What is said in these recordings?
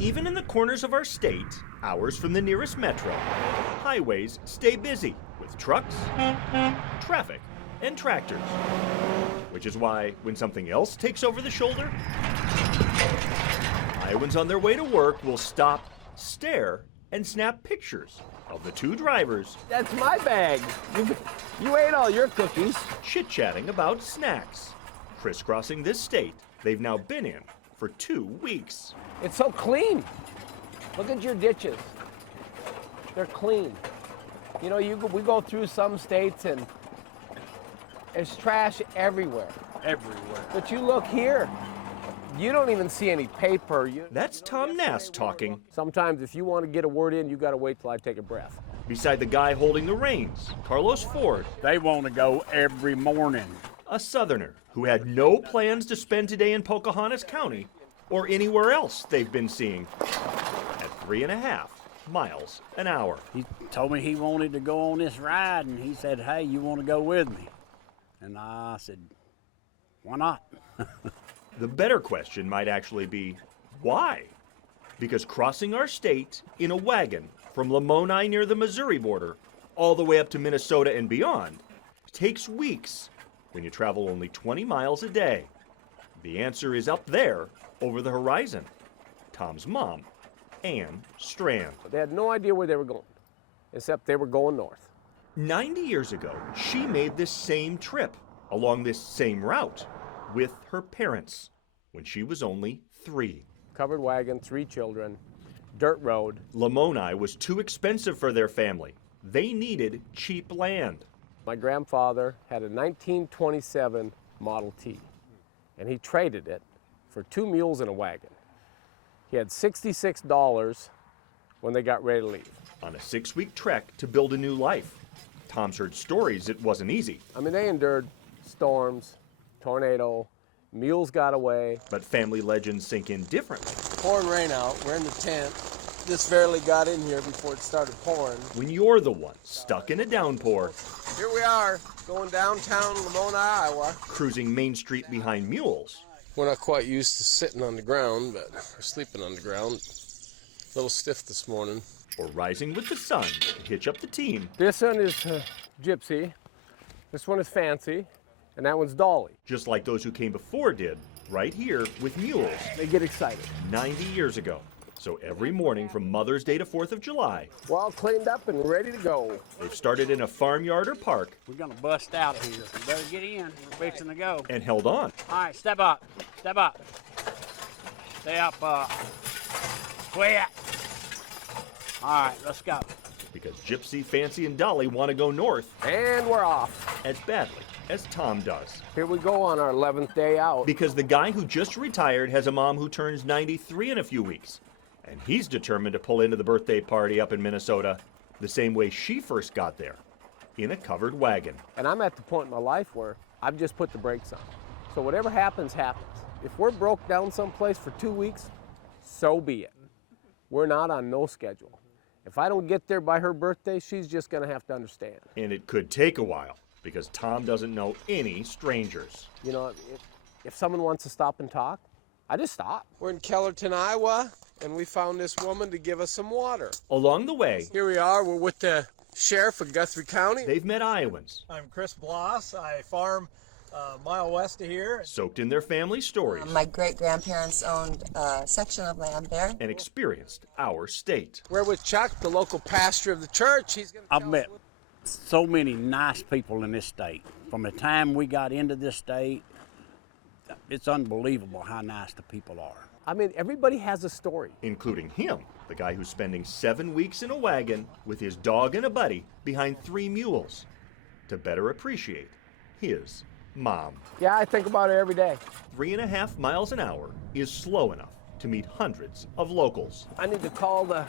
Even in the corners of our state, hours from the nearest metro, highways stay busy with trucks, traffic, and tractors. Which is why, when something else takes over the shoulder, Iowans on their way to work will stop, stare, and snap pictures of the two drivers. That's my bag. You ate all your cookies. Chit-chatting about snacks. Crisscrossing this state they've now been in for 2 weeks. It's so clean. Look at your ditches. They're clean. You know, we go through some states and there's trash everywhere. Everywhere. But you look here, you don't even see any paper. That's Tom Nass talking. Sometimes if you want to get a word in, you got to wait till I take a breath. Beside the guy holding the reins, Carlos Ford. They want to go every morning. A Southerner who had no plans to spend today in Pocahontas County or anywhere else they've been seeing at 3.5 miles an hour. He told me he wanted to go on this ride, and he said, hey, you want to go with me? And I said, why not? The better question might actually be, why? Because crossing our state in a wagon from Moines near the Missouri border all the way up to Minnesota and beyond takes weeks when you travel only 20 miles a day. The answer is up there over the horizon. Tom's mom, Ann Strand. They had no idea where they were going, except they were going north. 90 years ago, she made this same trip along this same route with her parents when she was only 3. Covered wagon, 3 children, dirt road. Lamoni was too expensive for their family. They needed cheap land. My grandfather had a 1927 Model T, and he traded it for 2 mules and a wagon. He had $66 when they got ready to leave. On a 6-week trek to build a new life. Tom's heard stories it wasn't easy. I mean, they endured storms, tornado, mules got away. But family legends sink in differently. Pouring rain out, we're in the tent. Just barely got in here before it started pouring. When you're the one stuck in a downpour. Here we are, going downtown Lamoni, Iowa. Cruising Main Street behind mules. We're not quite used to sitting on the ground, but we're sleeping on the ground. A little stiff this morning. Or rising with the sun to hitch up the team. This one is Gypsy, this one is Fancy, and that one's Dolly. Just like those who came before did, right here with mules. They get excited. 90 years ago. So every morning from Mother's Day to 4th of July. We're all cleaned up and ready to go. They've started in a farmyard or park. We're going to bust out of here. You better get in. We're fixing to go. And held on. All right, step up. Step up. Stay up. Quit. All right, let's go. Because Gypsy, Fancy, and Dolly want to go north. And we're off. As badly as Tom does. Here we go on our 11th day out. Because the guy who just retired has a mom who turns 93 in a few weeks. And he's determined to pull into the birthday party up in Minnesota the same way she first got there, in a covered wagon. And I'm at the point in my life where I've just put the brakes on. So whatever happens, happens. If we're broke down someplace for 2 weeks, so be it. We're not on no schedule. If I don't get there by her birthday, she's just gonna have to understand. And it could take a while, because Tom doesn't know any strangers. You know, if someone wants to stop and talk, I just stop. We're in Kellerton, Iowa, and we found this woman to give us some water. Along the way, Here we are, we're with the sheriff of Guthrie County. they've met Iowans, I'm Chris Bloss. I farm a mile west of here. soaked in their family stories, My great-grandparents owned a section of land there. and experienced our state. We're with Chuck, the local pastor of the church. He's going to I've met so many nice people in this state. From the time we got into this state, it's unbelievable how nice the people are. I mean, everybody has a story. Including him, the guy who's spending 7 weeks in a wagon with his dog and a buddy behind 3 mules to better appreciate his mom. Yeah, I think about it every day. 3.5 miles an hour is slow enough to meet hundreds of locals I need to call the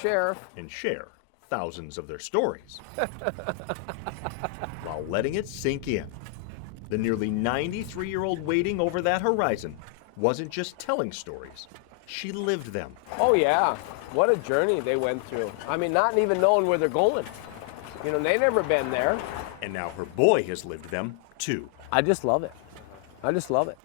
sheriff. and share thousands of their stories while letting it sink in. The nearly 93-year-old waiting over that horizon wasn't just telling stories, she lived them. Oh yeah, what a journey they went through. I mean, not even knowing where they're going. You know, they never been there. And now her boy has lived them too. I just love it. I just love it.